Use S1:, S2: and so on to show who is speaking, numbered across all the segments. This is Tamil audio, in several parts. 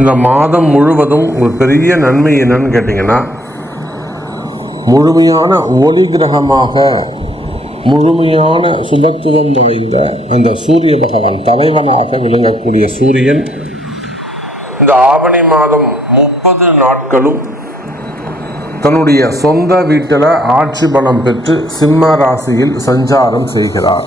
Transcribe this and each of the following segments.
S1: இந்த மாதம் முழுவதும் ஒரு பெரிய நன்மை என்னன்னு கேட்டிங்கன்னா முழுமையான ஒளி கிரகமாக முழுமையான சுபத்துவம் வாய்ந்த அந்த சூரிய பகவான் தலைவனாக விளங்கக்கூடிய சூரியன் இந்த ஆவணி மாதம் முப்பது நாட்களும் தன்னுடைய சொந்த வீட்டில் ஆட்சி பலம் பெற்று சிம்ம ராசியில் சஞ்சாரம் செய்கிறார்.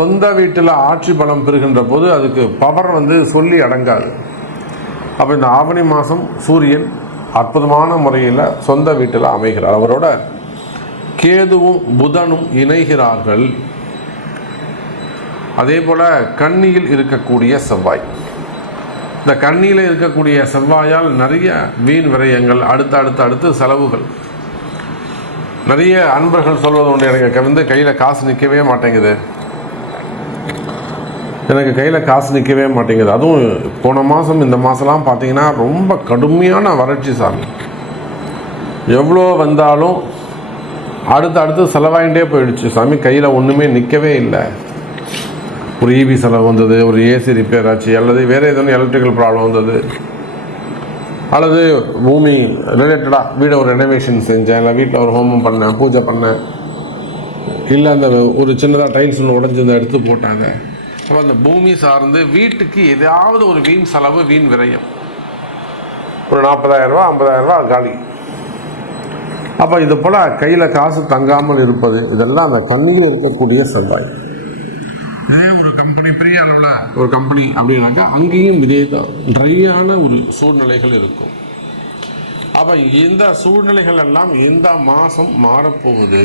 S1: சொந்த வீட்டில் ஆட்சி பலம் பெறுகின்ற போது அதுக்கு பவர் வந்து சொல்லி அடங்காது. அப்போ இந்த ஆவணி மாதம் சூரியன் அற்புதமான முறையில் சொந்த வீட்டில் அமைகிறார். அவரோட கேதுவும் புதனும் இணைகிறார்கள். அதே போல் கண்ணியில் இருக்கக்கூடிய செவ்வாய். இந்த கண்ணியில் இருக்கக்கூடிய செவ்வாயால் நிறைய வீண் விரயங்கள் அடுத்து அடுத்து அடுத்து செலவுகள். நிறைய அன்பர்கள் சொல்வது உண்டு எனக்கு வந்து கையில் காசு நிற்கவே மாட்டேங்குது. எனக்கு கையில் காசு நிற்கவே மாட்டேங்குது. அதுவும் போன மாதம் இந்த மாதம்லாம் பார்த்தீங்கன்னா ரொம்ப கடுமையான வறட்சி சாமி. எவ்வளோ வந்தாலும் அடுத்து அடுத்து செலவாயிட்டே போயிடுச்சு. சாமி கையில் ஒன்றுமே நிற்கவே இல்லை. ஒரு இபி செலவு வந்தது ஒரு ஏசி ரிப்பேர் ஆச்சு அல்லது வேறு எதுவும் எலக்ட்ரிக்கல் ப்ராப்ளம் வந்தது. அல்லது பூமி ரிலேட்டடாக வீடை ஒரு ரெனோவேஷன் செஞ்சேன் இல்லை வீட்டில் ஒரு ஹோமம் பண்ணேன் பூஜை பண்ணேன். இல்லை அந்த ஒரு சின்னதாக டைல்ஸ் ஒன்று உடஞ்சி அந்த எடுத்து போட்டாங்க அப்போ அந்த பூமி சார்ந்து வீட்டுக்கு ஏதாவது ஒரு வீண் செலவு வீண் விரயம். ஒரு நாற்பதாயிரம் ரூபா ஐம்பதாயிரம் ரூபா காலி. அப்போ இது போல் கையில் காசு தங்காமல் இருப்பது இதெல்லாம் அந்த கண்ணில் இருக்கக்கூடிய செவ்வாய் இதே ஒரு கம்பெனி பெரிய அளவில். ஒரு கம்பெனி அப்படின்னாக்கா அங்கேயும் இதே தான். ட்ரையான ஒரு சூழ்நிலைகள் இருக்கும். அப்போ இந்த சூழ்நிலைகள் எல்லாம் இந்த மாதம் மாறப்போகுது.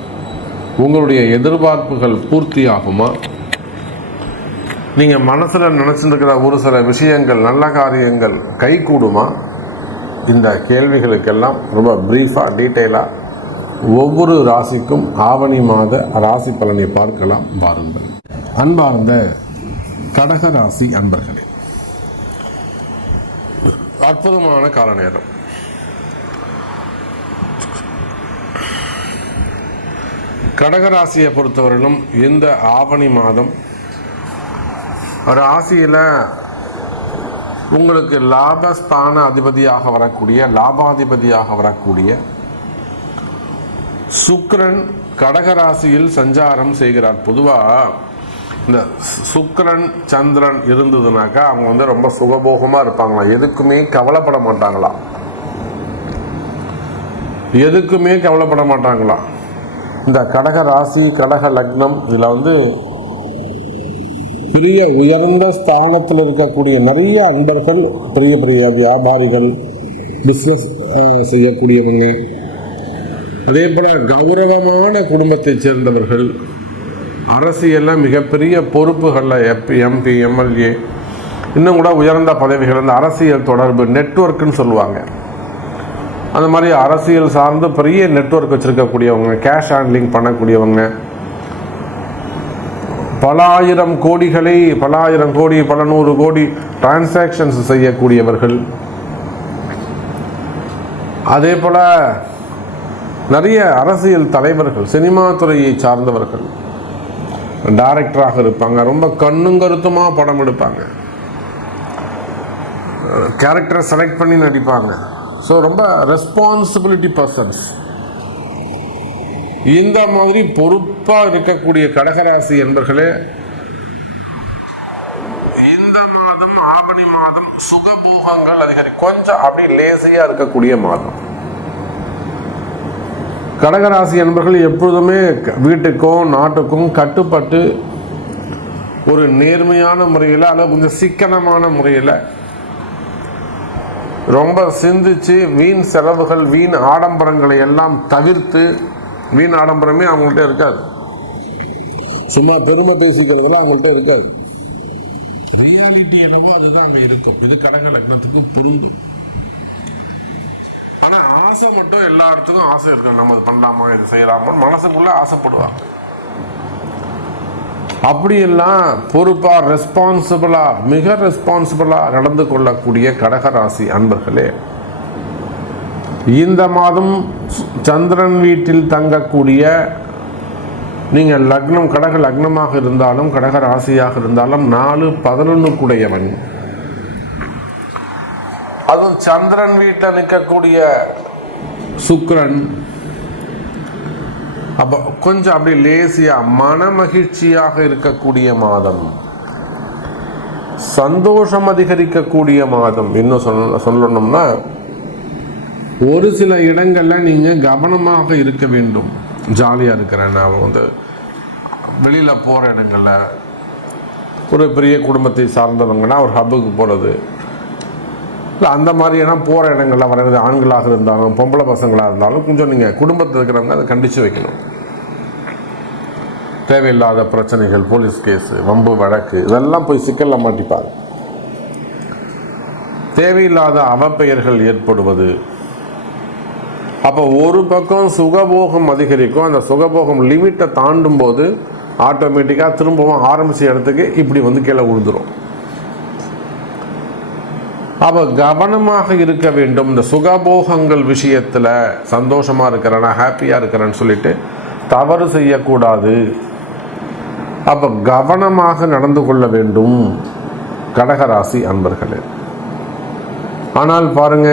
S1: உங்களுடைய எதிர்பார்ப்புகள் பூர்த்தி ஆகுமா நீங்கள் மனசில் நினச்சிருக்கிற ஒரு சில விஷயங்கள் நல்ல காரியங்கள் கைகூடுமா? இந்த கேள்விகளுக்கெல்லாம் ரொம்ப ப்ரீஃபாக டீட்டெயிலாக ஒவ்வொரு ராசிக்கும் ஆவணி மாத ராசி பலனை பார்க்கலாம் வாருங்கள். அன்பார்ந்த கடக ராசி அன்பர்களே அற்புதமான கால நேரம் கடகராசியை பொறுத்தவரையிலும் இந்த ஆவணி மாதம் ராசியில் உங்களுக்கு லாபஸ்தான அதிபதியாக வரக்கூடிய லாபாதிபதியாக வரக்கூடிய சுக்கரன் கடகராசியில் சஞ்சாரம் செய்கிறார். பொதுவாக இந்த சுக்கரன் சந்திரன் இருந்ததுனாக்கா அவங்க வந்து ரொம்ப சுகபோகமாக இருப்பாங்களாம். எதுக்குமே கவலைப்பட மாட்டாங்களாம். எதுக்குமே கவலைப்பட மாட்டாங்களாம். இந்த கடக ராசி கடக லக்னம் இதில் வந்து பெரிய உயர்ந்த ஸ்தானத்தில் இருக்கக்கூடிய நிறைய அன்பர்கள் பெரிய பெரிய வியாபாரிகள் பிஸ்னஸ் செய்யக்கூடியவங்க. அதே போல் கௌரவமான குடும்பத்தைச் சேர்ந்தவர்கள் அரசியலில் மிகப்பெரிய பொறுப்புகளில் எம்பி எம்பி எம்எல்ஏ இன்னும் கூட உயர்ந்த பதவிகள் இந்த அரசியல் தொடர்பு நெட்வொர்க்குன்னு சொல்லுவாங்க. அந்த மாதிரி அரசியல் சார்ந்து பெரிய நெட்வொர்க் வச்சுருக்கக்கூடியவங்க கேஷ் ஹேண்ட்லிங் பண்ணக்கூடியவங்க. பல ஆயிரம் கோடிகளை பல ஆயிரம் கோடி பல நூறு கோடி டிரான்சாக்ஷன்ஸ் செய்யக்கூடியவர்கள். அதே போல் நிறைய அரசியல் தலைவர்கள் சினிமா துறையை சார்ந்தவர்கள். டைரக்டராக இருப்பாங்க ரொம்ப கண்ணும் கருத்துமாக படம் எடுப்பாங்க. கேரக்டரை செலக்ட் பண்ணி நடிப்பாங்க. ஸோ ரொம்ப ரெஸ்பான்சிபிலிட்டி பர்சன்ஸ் இந்த மாதிரி பொறுப்பாக இருக்கக்கூடிய கடகராசி என்பர்களே இந்த மாதம் ஆவணி மாதம் சுகபோகங்கள் அதிகரி கொஞ்சம் அப்படி லேசியாக இருக்கக்கூடிய மாதம். கடகராசி என்பர்கள் எப்பொழுதுமே வீட்டுக்கும் நாட்டுக்கும் கட்டுப்பட்டு ஒரு நேர்மையான முறையில் அல்லது கொஞ்சம் சிக்கனமான முறையில் ரொம்ப சிந்திச்சு வீண் செலவுகள் வீண் ஆடம்பரங்களை எல்லாம் தவிர்த்து வீண் ஆடம்பரமே அவங்கள்ட்ட இருக்காது. சும்மா பெருமை பேசிக்கிறதுலாம் அவங்கள்ட்ட இருக்காது. ரியாலிட்டி என்னவோ அதுதான் அங்கே இருக்கும். இது கடக லக்னத்துக்கு பொருந்தும். ஆனா ஆசை மட்டும் எல்லா இடத்துக்கும் ஆசை இருக்கும். நம்ம இது பண்ணலாமா இது செய்யலாமா மனசுக்குள்ள ஆசைப்படுவாங்க. அப்படியெல்லாம் பொறுப்பாக ரெஸ்பான்சிபிளாக மிக ரெஸ்பான்சிபிளாக நடந்து கொள்ளக்கூடிய கடகராசி அன்பர்களே இந்த மாதம் சந்திரன் வீட்டில் தங்கக்கூடிய நீங்கள் லக்னம் கடக லக்னமாக இருந்தாலும் கடக ராசியாக இருந்தாலும் நாலு பதினொன்றுக்குடையவன் அதுவும் சந்திரன் வீட்டில் நிற்கக்கூடிய சுக்ரன் அப்போ கொஞ்சம் அப்படி லேசியாக மன மகிழ்ச்சியாக இருக்கக்கூடிய மாதம். சந்தோஷம் அதிகரிக்கக்கூடிய மாதம். இன்னும் சொல்ல சொல்லணும்னா ஒரு சில இடங்களில் நீங்கள் கவனமாக இருக்க வேண்டும். ஜாலியாக இருக்கிறேன் நான் வந்து வெளியில் போகிற இடங்களில் ஒரு பெரிய குடும்பத்தை சார்ந்தவங்கன்னா ஒரு ஹப்புக்கு போகிறது இல்லை அந்த மாதிரியான போகிற இடங்களில் வர்றது ஆண்களாக இருந்தாலும் பொம்பளை பசங்களாக இருந்தாலும் கொஞ்சம் நீங்கள் குடும்பத்தில் இருக்கிறவங்க அதை கண்டித்து வைக்கணும். தேவையில்லாத பிரச்சனைகள் போலீஸ் கேஸு வம்பு வழக்கு இதெல்லாம் போய் சிக்கலில் மாட்டிப்பார். தேவையில்லாத அவப்பெயர்கள் ஏற்படுவது. அப்போ ஒரு பக்கம் சுகபோகம் அதிகரிக்கும் அந்த சுகபோகம் லிமிட்டை தாண்டும் போது ஆட்டோமேட்டிக்காக திரும்பவும் ஆரம்பிச்ச இடத்துக்கு இப்படி வந்து கீழே விழுந்துரும் அப்போ கவனமாக இருக்க வேண்டும். இந்த சுகபோகங்கள் விஷயத்தில் சந்தோஷமாக இருக்கிறேன் ஹாப்பியாக இருக்கிறேன்னு சொல்லிட்டு தவறு செய்யக்கூடாது. அப்போ கவனமாக நடந்து கொள்ள வேண்டும். கடகராசி அன்பர்களே. ஆனால் பாருங்க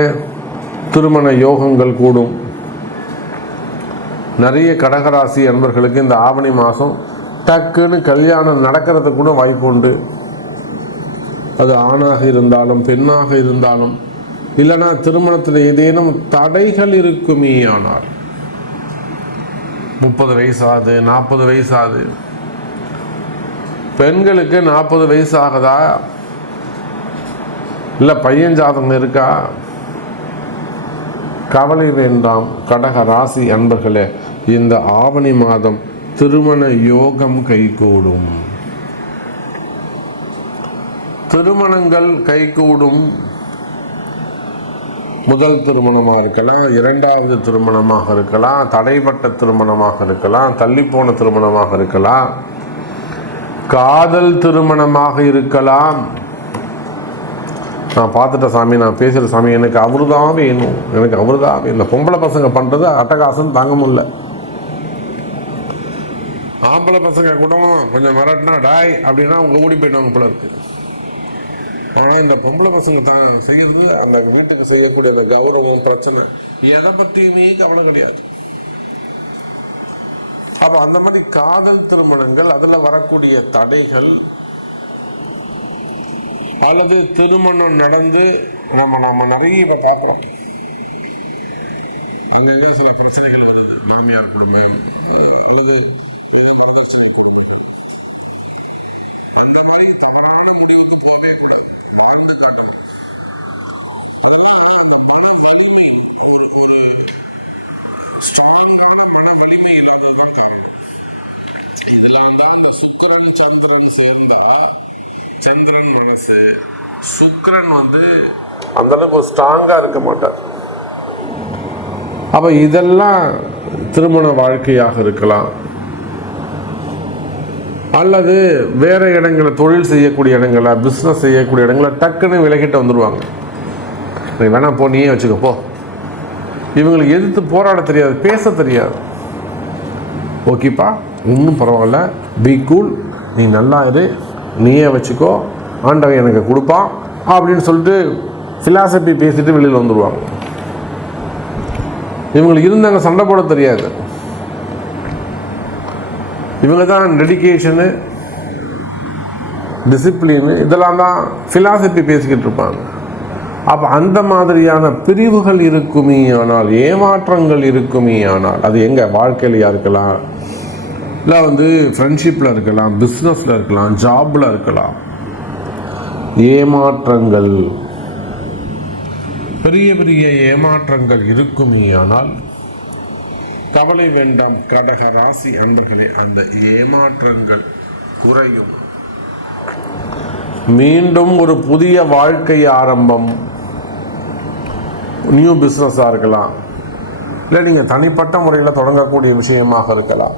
S1: திருமண யோகங்கள் கூடும். நிறைய கடகராசி அன்பர்களுக்கு இந்த ஆவணி மாதம் டக்குன்னு கல்யாணம் நடக்கிறதுக்கு கூட வாய்ப்பு உண்டு. அது ஆணாக இருந்தாலும் பெண்ணாக இருந்தாலும் இல்லைனா திருமணத்தில் ஏதேனும் தடைகள் இருக்குமே ஆனால். முப்பது வயசாகுது நாற்பது வயசாகுது பெண்களுக்கு நாற்பது வயசு ஆகுதா இல்லை பையன் ஜாதகம் இருக்கா? கவலை வேண்டாம் கடக ராசி அன்பர்களே இந்த ஆவணி மாதம் திருமண யோகம் கைகூடும். திருமணங்கள் கைகூடும் முதல் திருமணமாக இருக்கலாம் இரண்டாவது திருமணமாக இருக்கலாம் தடைப்பட்ட திருமணமாக இருக்கலாம் தள்ளிப்போன திருமணமாக இருக்கலாம் காதல் திருமணமாக இருக்கலாம். நான் பார்த்துட்ட சாமி நான் பேசுகிற சாமி எனக்கு அவரு தான் வேணும். எனக்கு அவரு தான் வேணும். இந்த பொம்பளை பசங்க பண்ணுறது அட்டகாசம் தாங்க முடியல. ஆம்பளை பசங்க கூட கொஞ்சம் மிரட்டினா டாய் அப்படின்னா அவங்க ஓடி போயிடுவாங்க போல இருக்குது ஆனால் இந்த பொம்பளை பசங்க தான் செய்யறது. அந்த வீட்டுக்கு செய்யக்கூடிய அந்த கௌரவம் பிரச்சனை. எதை பற்றியுமே கவனம் கிடையாது. அப்போ அந்த மாதிரி காதல் திருமணங்கள் அதுல வரக்கூடிய தடைகள் அல்லது திருமணம் நடந்து நம்ம நம்ம நிறைய இதை பார்க்குறோம். அங்கே சில பிரச்சனைகள் வருது. மாமியார் கொடுமை அல்லது சேர்ந்தா சந்திரன் மனசு சுக்கிரன் வந்து அந்த அளவுக்கு ஸ்ட்ராங்கா இருக்க மாட்டார். அப்ப இதெல்லாம் திருமண வாழ்க்கையாக இருக்கலாம். அல்லது வேறு இடங்களை தொழில் செய்யக்கூடிய இடங்கள பிஸ்னஸ் செய்யக்கூடிய இடங்கள டக்குன்னு விலகிட்டு வந்துடுவாங்க நீ வேணா போ நீயே வச்சுக்க போ. இவங்களுக்கு எதிர்த்து போராட தெரியாது பேச தெரியாது. ஓகேப்பா ஒன்றும் பரவாயில்ல. பி கூல் நீ நல்லா இரு நீயே வச்சுக்கோ ஆண்டவன் எனக்கு கொடுப்பான் அப்படின்னு சொல்லிட்டு ஃபிலாசபி பேசிட்டு வெளியில் வந்துடுவாங்க இவங்களுக்கு இருந்தாங்க சண்டை போட தெரியாது. இவங்க தான் டெடிகேஷனு டிசிப்ளினு இதெல்லாம் தான் ஃபிலாசபி பேசிக்கிட்டு இருப்பாங்க. அப்போ அந்த மாதிரியான பிரிவுகள் இருக்குமே ஆனால் ஏமாற்றங்கள் இருக்குமே ஆனால் அது எங்கே? வாழ்க்கையில் இருக்கலாம் இல்லை வந்து ஃப்ரெண்ட்ஷிப்பில் இருக்கலாம் பிஸ்னஸில் இருக்கலாம் ஜாபில் இருக்கலாம். ஏமாற்றங்கள். பெரிய பெரிய ஏமாற்றங்கள் இருக்குமே ஆனால் கவலை வேண்டாம் கடக ராசி அன்பர்களே அந்த ஏமாற்றங்கள் குறையும். மீண்டும் ஒரு புதிய வாழ்க்கை ஆரம்பம். நியூ பிஸ்னஸாக இருக்கலாம். இல்லை நீங்கள் தனிப்பட்ட முறையில் தொடங்கக்கூடிய விஷயமாக இருக்கலாம்.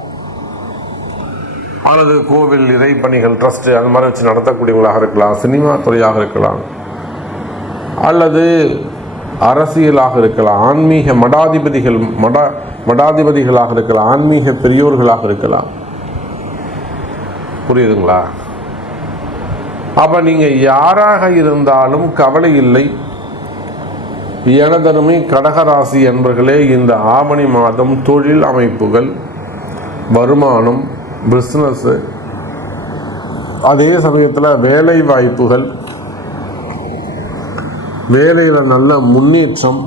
S1: அல்லது கோவில் இறைப்பணிகள் ட்ரஸ்ட்டு அந்த மாதிரி வச்சு நடத்தக்கூடியவங்களாக இருக்கலாம் சினிமா துறையாக இருக்கலாம் அல்லது அரசியலாக இருக்கலாம் ஆன்மீக மடாதிபதிகள் மட மடாதிபதிகளாக இருக்கலாம் ஆன்மீக பெரியோர்களாக இருக்கலாம். புரியுதுங்களா? அப்போ நீங்கள் யாராக இருந்தாலும் கவலை இல்லை. எனதருமை கடகராசி என்பர்களே இந்த ஆவணி மாதம் தொழில் அமைப்புகள் வருமானம் பிஸ்னஸ்ஸு அதே சமயத்தில் வேலை வாய்ப்புகள் வேலையில் நல்ல முன்னேற்றம்.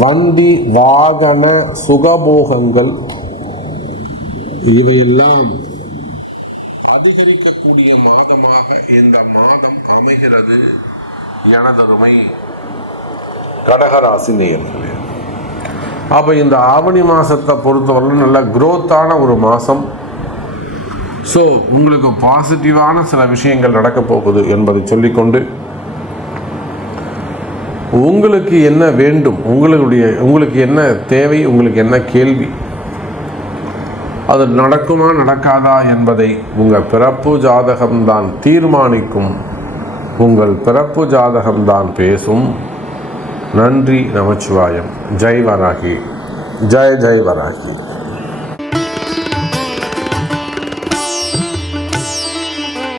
S1: வண்டி வாகன சுகபோகங்கள். இவையெல்லாம் அதிகரிக்கக்கூடிய மாதமாக இந்த மாதம் அமைகிறது. எனதருமை கடகராசி நேயர்களே. அப்போ இந்த ஆவணி மாதத்தை பொறுத்தவரை நல்ல க்ரோத்தான ஒரு மாதம் ஸோ உங்களுக்கு பாசிட்டிவான சில விஷயங்கள் நடக்க போகுது என்பதை சொல்லிக்கொண்டு உங்களுக்கு என்ன வேண்டும் உங்களுடைய உங்களுக்கு என்ன தேவை உங்களுக்கு என்ன கேள்வி அது நடக்குமா நடக்காதா என்பதை உங்கள் பிறப்பு ஜாதகம்தான் தீர்மானிக்கும். உங்கள் பிறப்பு ஜாதகம்தான் பேசும். நன்றி நமச்சிவாயம். जय वाराही जय जय वाराही।